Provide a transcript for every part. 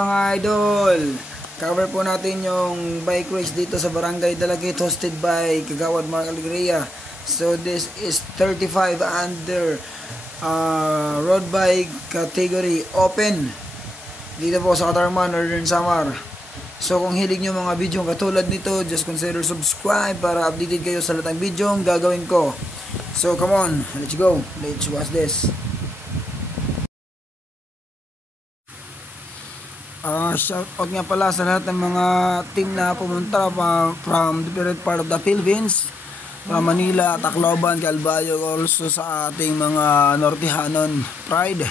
mga idol. Cover po natin yung bike race dito sa Barangay Dalagit, hosted by Kagawad Mark Alegria. So this is 35 under road bike category open dito po sa Katarman, Northern Samar. So kung hilig nyo mga video katulad nito, just consider subscribe para updated kayo sa lahat ng video gagawin ko. So come on, let's go, let's watch this. Shout out nga pala sa lahat ng mga team na pumunta from different part of the Philippines, from Manila, Tacloban, Calbayo, also sa ating mga Nortehanon Pride.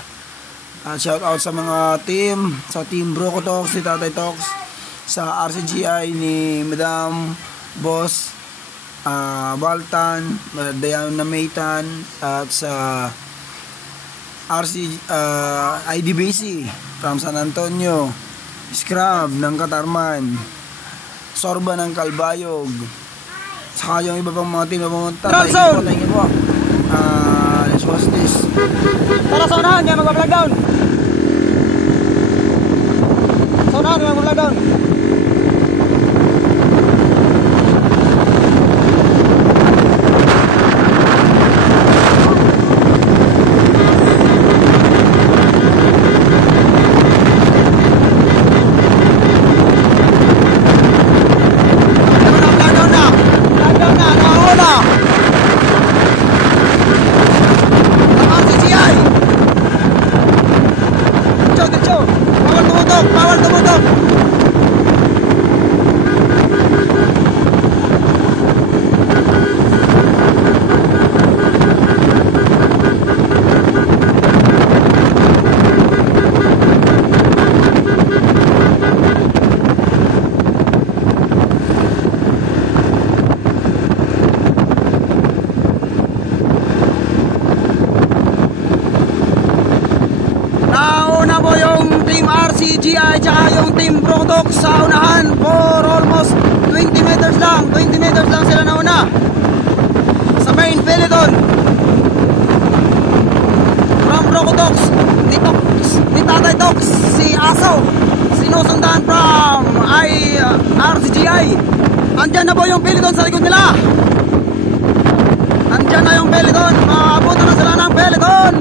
Shout out sa mga team, sa Team Broco Talks, si Tatay Talks, sa RCGI ni Madam Boss Baltan, Diana Maytan, at sa IDBC from San Antonio, Scrub ng Katarman, Sorba ng Calbayog, saka yung iba pang mga team na pumunta. Thank you po. Let's watch this. Tara sa unahan, kaya mag-vlog down. Sa unahan, kaya mag-vlog down. Bawal tumutok. Nauna po yung Team RCGI tsaka yung Team Brodox sa unahan for almost 20 meters lang. 20 meters lang sila nauna sa main peloton. From Brodox, ni Tatay Tox, si Aso, sinusundan from RCGI. Andyan na po yung peloton sa likod nila. Andyan na yung peloton. Maabutan na sila ng peloton.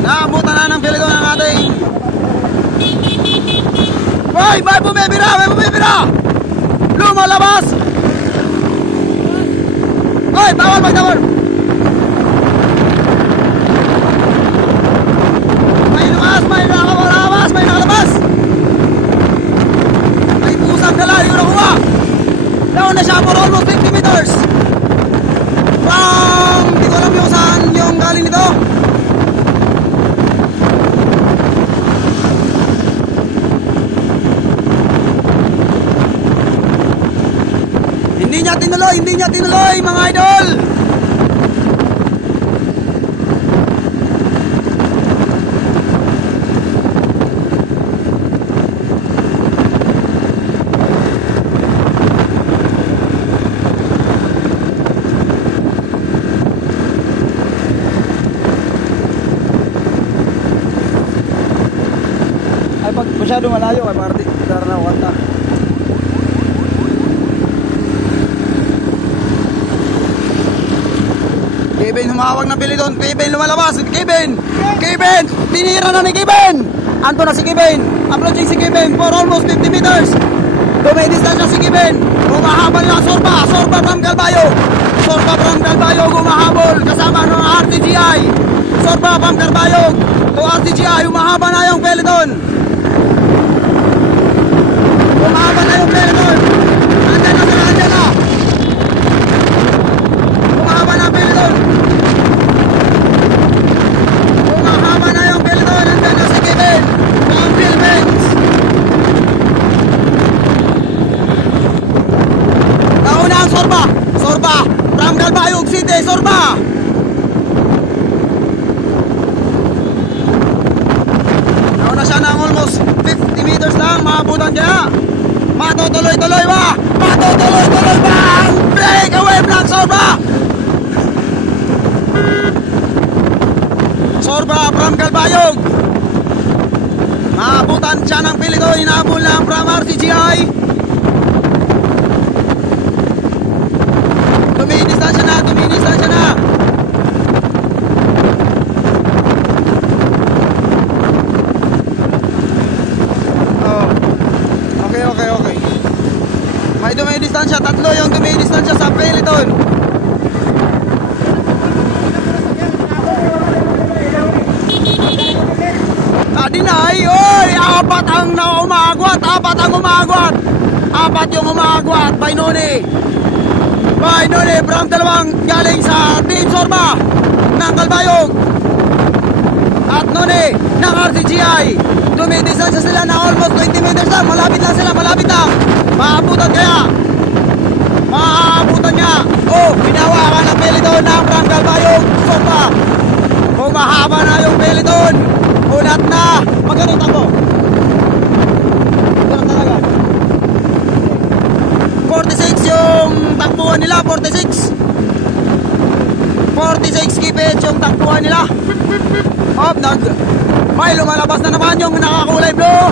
Naabutan na ng peloton ang ating may bumibira lumalabas. Hoy, bawal magdawal. May nakalabas, may nakalabas. May pusang dala, yung nakuha. Down na siya for almost 50 meters from, di ko alam yung saan yung galing nito. Hindi niya tinuloy mga idol. Ay pag masyadong malayo kay Marty, dar na kanta. Kevin humawag ng peloton. Kevin lumalabas. Kevin! Tinira na ni Kevin! Anto na si Kevin. Approaching si Kevin for almost 50 meters. Dumidistansya si Kevin. Humahabol na Sorba from Calbayog. Humahabol kasama ng RCGI. Sorba from Calbayog to RCGI. Humahaba na yung peloton. Andyan na. Humahaba na peloton. Andyan na si Kevin from Philippines. Nauna ang Sorba from Calbayog City. Sorba nauna siya ng almost 50 meters lang, maabutan kaya Matutuloy-tuloy ba? Matutuloy-tuloy ba? Ang breakaway Black Sorba! Sorba from Calbayog. Maabutan siya ng pilito. Hinabol lang from RCGI. Dumidistansya na. Okay. May dumidistansya. Tatlo yung dumidistansya sa peloton. Dinay, oy, apat ang umagwat. Apat yung umagwat. Bainone from dalawang galing sa Team Sorba ng Calbayog at None ng RCGI. Dumidistansya sila na almost 20 meters lang. Malapit lang. Maabutan niya. Oh, hinawakan ng peloton ng from Calbayog Sorba. Humahaba na yung peloton. Ulat na. Magkano takbo? Ulat talaga. 46 yung takbuhan nila. 46 kipits yung takbuhan nila. May lumalabas na naman yung nakakulay blue.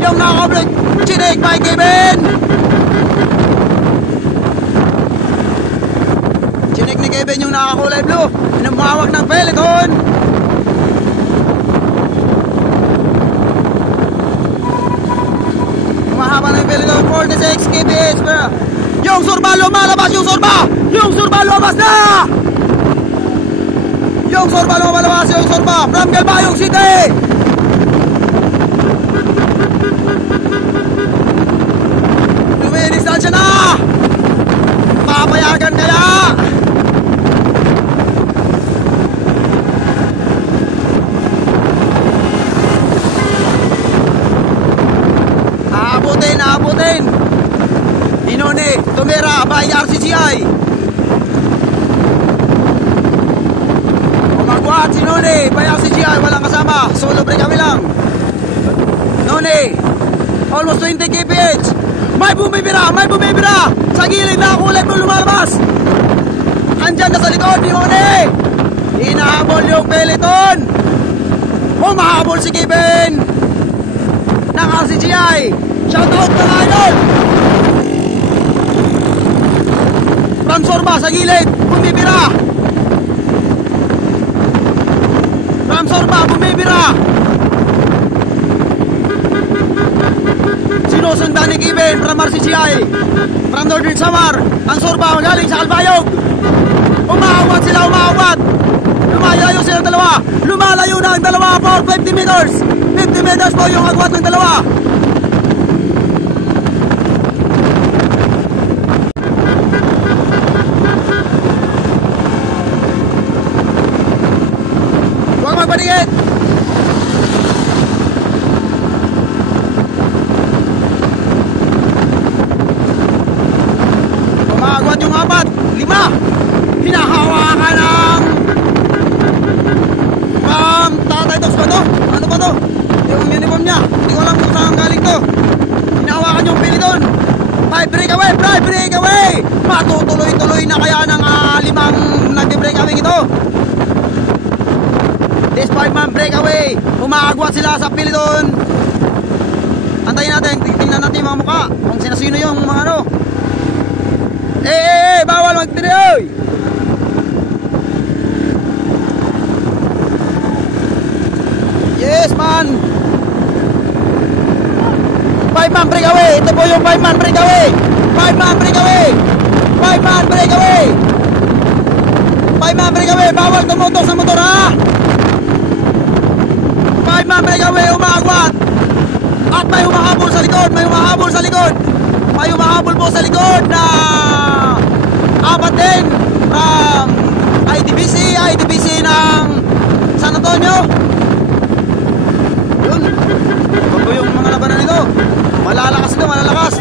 Yung nakakulay chinik by Kevin. Chinik ni Kevin yung nakakulay blue. Namawag ng peloton. Mahaba na yung peloton. 46 kph. Yung Sorba lumalabas. Yung Sorba lumabas na. Yung Sorba from Calbayog City. Dumidistansya na. Papayagan kaya. Abutin. Inone, tumira by RCGI. Umagwat si None by RCGI. Walang kasama. Solo break kami lang. None, almost 20 kph. May bumibira. Sa gilid na kulay mo lumalabas. Andyan na sa likod ni None. Hinahabol yung peloton. Humahabol si Kevin ng RCGI. Shoutout na nga yun. From Sorba sa gilid, bumibira. Sinusundan ni Kevin from RCGI. From Northern Samar. Ang Sorba galing sa Calbayog. Umawat sila. Lumalayo silang dalawa. Lumalayo na ang dalawa for 50 meters. 50 meters po yung agwat ng dalawa. Huwag magpatingin. Umagwat yung apat. 5. Hinahawakan ng Tatay Dogs ba to? Ano ba to? Yung uniform niya. Hindi ko alam kung saan galing to. Hinahawakan yung peloton. Breakaway. Matutuloy-tuloy na kaya ng 5 nag-breakaway ito. This 5-man breakaway. Umaagwat sila sa peloton. Antayin natin. Tingnan natin yung mga mukha. Kung sino yung mga ano. Bawal magtinoy. Yes, man. 5-man breakaway. Ito po yung 5-man breakaway. 5-man breakaway. Bawal tumutok sa motor, ha. 5-man breakaway. Umaagwat. At may humahabol sa likod. May humahabol po sa likod na apat din from IDBC ng San Antonio. Yun. Ito yung mga labanan nito. Malalakas.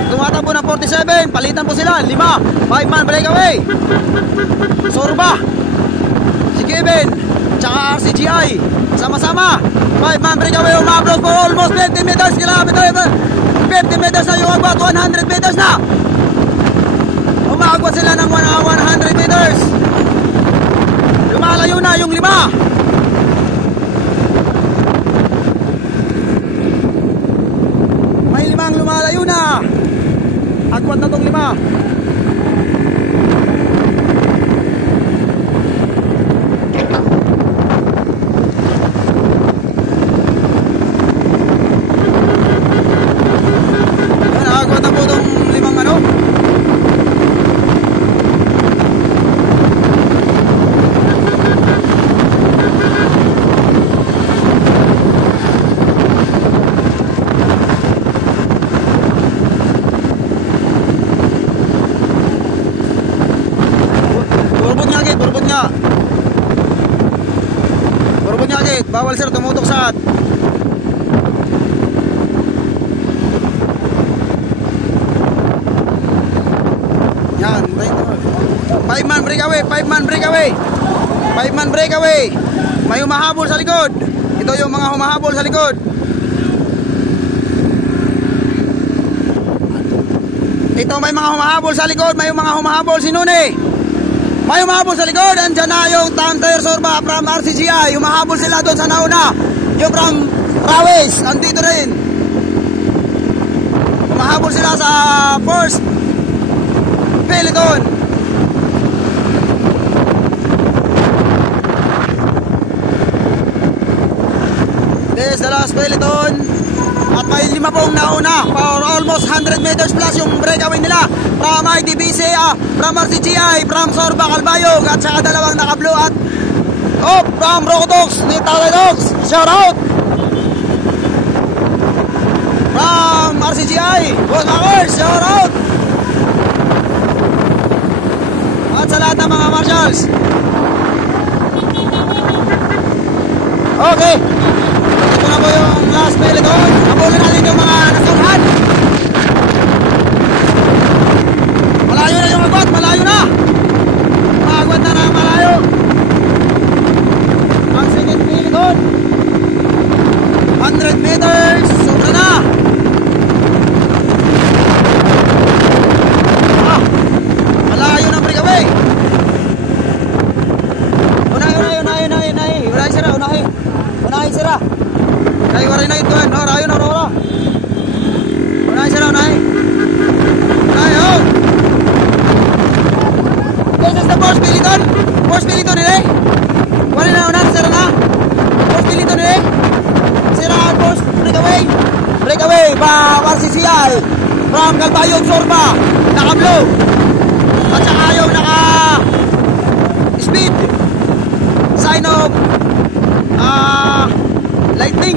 Tumatakbo ng 47. Palitan po sila. 5. 5-man breakaway. Sorba. Si Kevin. Tsaka RCGI. Sama-sama. 5-man breakaway. Umablos po almost 20 meters. 50 meters na yung agwat, 100 meters na. Umagwat sila ng 100 meters. Lumalayo na yung 5. May 5 lumalayo na. Agwat na tong 5. Bawal sir, tumutok sa at. Yan, 5-man breakaway, 5-man breakaway. 5-man breakaway. May humahabol sa likod. Ito yung mga humahabol sa likod. Ito may mga humahabol sa likod, may mga humahabol si Nune. May humahabol sa likod, andyan na yung Tom Taylor Sorba from RCGI. Humahabol sila doon sa nauna. Yung from Rawes, andito rin. Humahabol sila sa first peloton. This is the last peloton. At may 5 pong nauna for almost 100 meters plus yung breakaway nila from ITBC, from RCGI, from Sorba Calbayog at saka 2 naka-blue at from Rocotox ni Tatay Dogs. Shout out from RCGI, Good Makers, shout out. At sa lahat ng mga marshals. Okay, ito na po yung last peloton. Habulin natin yung mga nasunhan. Malayo na yung agwat, malayo na. Agwat na na malayo. Ang second peloton, 100 meters, sobra na. Malayo ng breakaway. Unahin sira. Kaya waray na ito. Rayo na rola. Unahin sira, unahin. Unahin, oh. This is the first peloton. First peloton nila. Waray na unahin sira na. First peloton nila. Sira ang first breakaway. Breakaway from RCCI. From Calbayog, Sorba. Naka-blue. At saka yung naka-speed. Sign of lightning.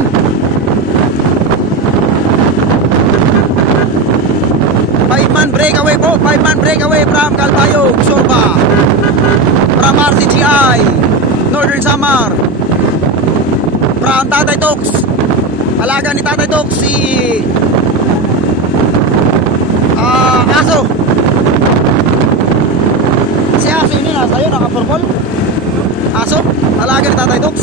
Five-man breakaway po. 5-man breakaway from Calbayog, Sorba. From RCGI, Northern Samar. From Tatay Tox. Alaga ni Tatay Tox si Aso. Si Aso ini nasa yun, naka-purple. Aso, alaga ni Tatay Tox.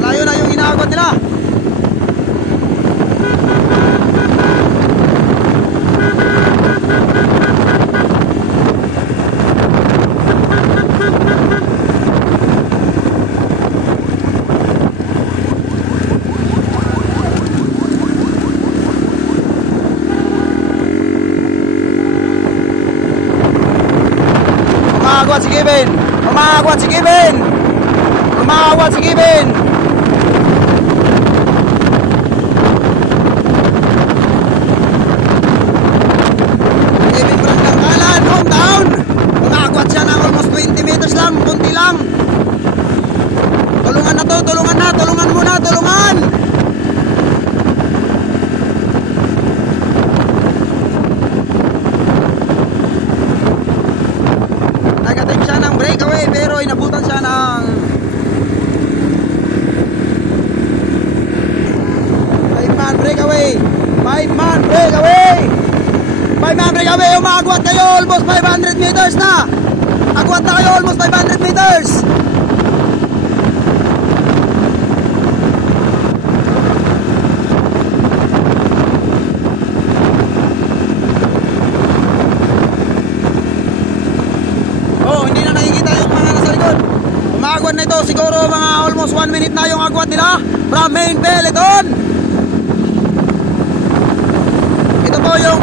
Malayo na yung inaagod nila. Umagwat si Kevin. Umagwat si Kevin. Umagwat si Kevin. Kevin from Langkalan, hometown. Umagwat siya ng almost 20 meters lang. Kunti lang. Tulungan na to. Tulungan na. Tulungan muna. Tulungan. Nagating siya ng breakaway pero inabutan siya ng 5-man breakaway. 5-man breakaway. 5-man breakaway. Umagwat kayo almost 500 meters na. Agwat na kayo almost 500 meters. agwat na ito, siguro mga almost 1 minute na yung agwat nila from main peloton. Ito po yung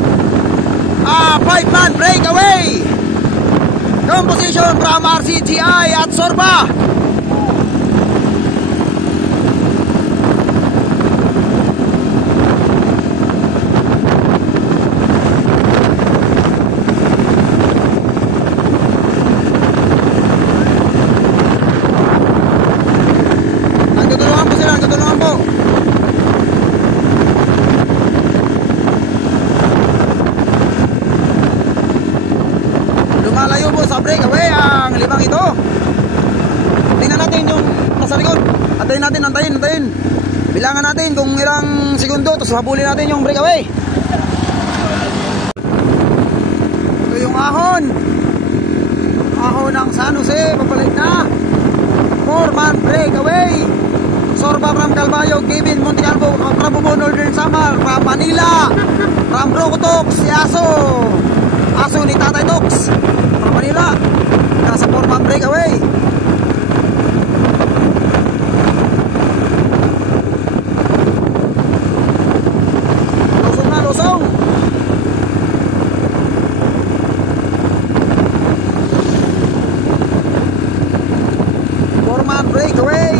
5-man breakaway composition from RCGI at Sorba. Lumalayo po sa breakaway ang limang ito. Tingnan natin yung nasa likod. Antayin. Bilangan natin kung ilang segundo, tapos habulin natin yung breakaway. Ito yung ahon ng San Jose, papalik na 4-man breakaway. Sorba from Calbayog, Kevin Monticalvo from Bubo, Northern Samar, from Manila, from Brocotox, si Aso ni Tatay Tox from Manila, nasa 4-man breakaway. Lusong. Four-man breakaway.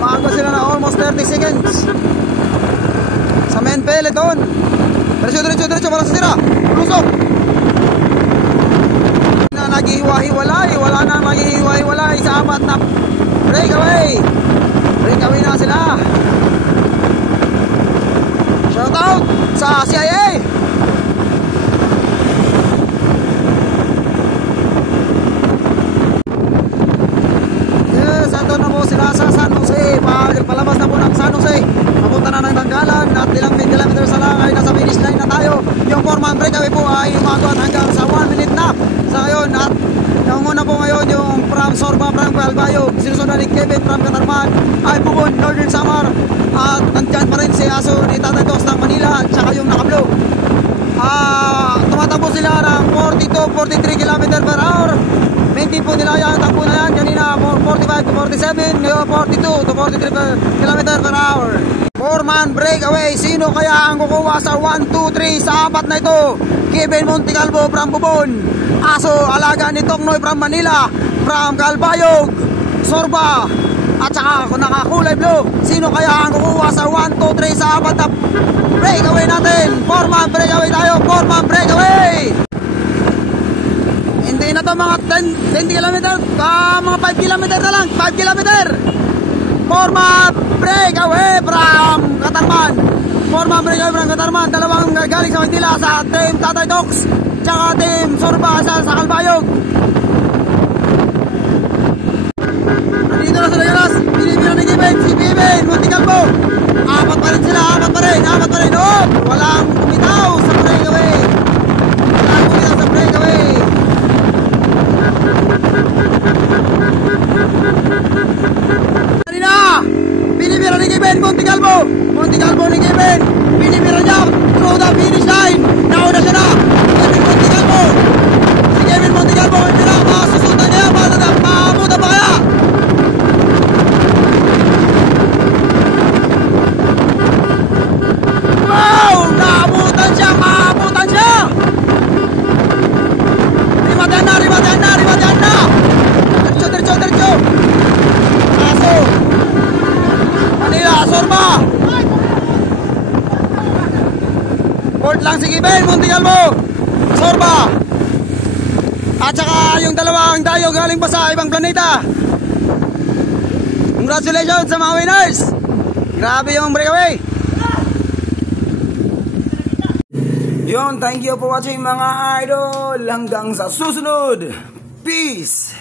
Maaga sila na almost 30 seconds sa main peloton. Diretso, wala sa tira. Lusok. Na naghihiwa-hiwalay. Wala nang naghihiwa-hiwalay sa apat na breakaway. Breakaway na sila. Shout out sa CIA. Yes, ito na po sila sa San Jose. Palabas na po ng San Jose. Papunta na ng Tanggalan at ilang kilometers na lang ay nasa finish line na tayo. Yung 4-man breakaway po ay umagot hanggang sa 1 minute na sa ngayon. At yung una po ngayon yung from Sorba, from Calbayog, sinusunod ni Kevin from Katarman, ay Bubon, Northern Samar. At nandyan pa rin si Aso ni Tatay Tox ng Manila at saka yung naka-blue. Tumatakbo sila ng 42-43 km per hour. Maintain po nila yan, takbo na yan kanina 45-47, ngayon 42-43 km per hour. 4-man breakaway, sino kaya ang kukuha sa 1-2-3 sa apat na ito? Kevin Monticalvo from Bubon, Aso alaga ni Toknoy from Manila, from Calbayog, Sorba, at saka nakakulay blue. Sino kaya ang kukuha sa 1-2-3 sa apat na breakaway natin? 4-man breakaway tayo, 4-man breakaway. Hindi na to mga 10 km, mga 5 km na lang, 5 km. 4-man breakaway from Katarman. 4-man breakaway from Katarman. Dalawang galing sa Manila sa team Tatay Tox, tsaka team Sorba sa Calbayog. Dito na sila Jonas, binibira ni Kevin, si Kevin Monticalvo. Apat pa rin sila, apat pa rin. Oh, walang bumitaw sa breakaway. Kanina, binibira ni Kevin Monticalvo ni Kevin, binibira niya through the finish line. Nauna siya na, si Kevin Monticalvo, hindi na masusundan niya, maabutan pa kaya. Wow, maabutan siya. Rimatan na. Diretso. Aso. Manila, Sorba. Port lang si Kevin Monticalvo, Sorba. At saka yung dalawang tayo galing pa sa ibang planeta. Congratulations sa mga winners. Grabe yung breakaway. Yun, thank you for watching mga idol. Hanggang sa susunod. Peace!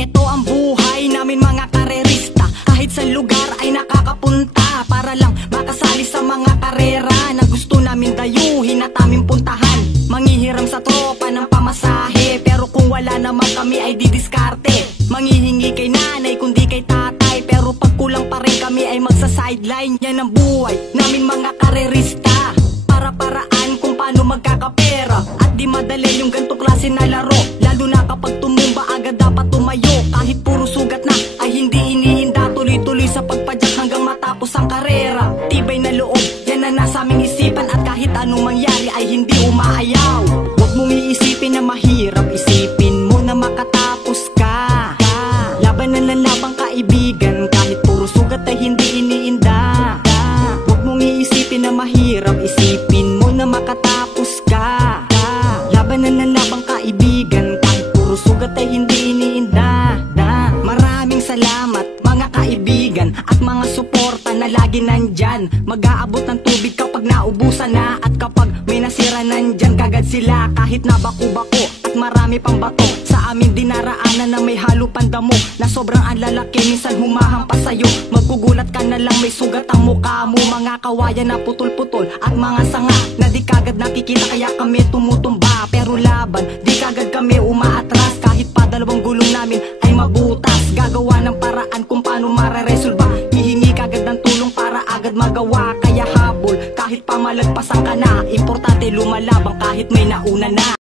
Ito ang buhay namin mga karerista. Kahit sa lugar ay nakakapunta para lang makasali sa mga karera na gusto namin dayuhin at aming puntahan. Manghihiram sa tropa ng pamasahe, pero kung wala naman kami ay didiskarte. Manghihingi kay nanay kundi kay tatay, pero pag kulang pa rin kami ay magsa-sideline. Yan ang buhay namin mga karerista. Para-paraan kung paano magkakapera. At di madali yung gantong klase na laro, lalo na kapag tumumba agad dapat tumayo. Kahit puro sugat na ay hindi iniinda, tuloy-tuloy sa pagpadyak hanggang matapos ang karera. Tibay na loob, yan na nasa aming isipan, at kahit anong mangyari ay hindi umaayaw. Huwag mong iisipin na mahirap, isipin mo na makatapos ka. Laban ng labang kaibigan, kahit puro sugat ay hindi iniinda. Huwag mong iisipin na mahirap, isipin mo na makatapos ka. Laban ng labang kaibigan, kahit puro sugat ay hindi iniinda. Maraming salamat mga kaibigan at mga suporta na lagi nandyan. Mag-aabot ng tubig kapag naubusan na, at kapag may nasira nandyan kagad sila. Kahit na bako-bako at marami pang bato, sa amin dinaraanan na may halo pandamo, na sobrang ang lalaki minsan humahampas sa'yo. Magkugulat ka na lang may sugat ang mukha mo. Mga kawayan na putol-putol at mga sanga na di kagad nakikita, kaya kami tumutumba. Pero laban, di kagad kami umaatras. Kahit pa dalawang gulong namin ay mabutas, gagawa ng paraan kung paano mararesolba. Hihingi kagad ng tulong para agad magawa. Kaya habol kahit pa malagpasan ka na, importante lumalabang kahit may nauna na.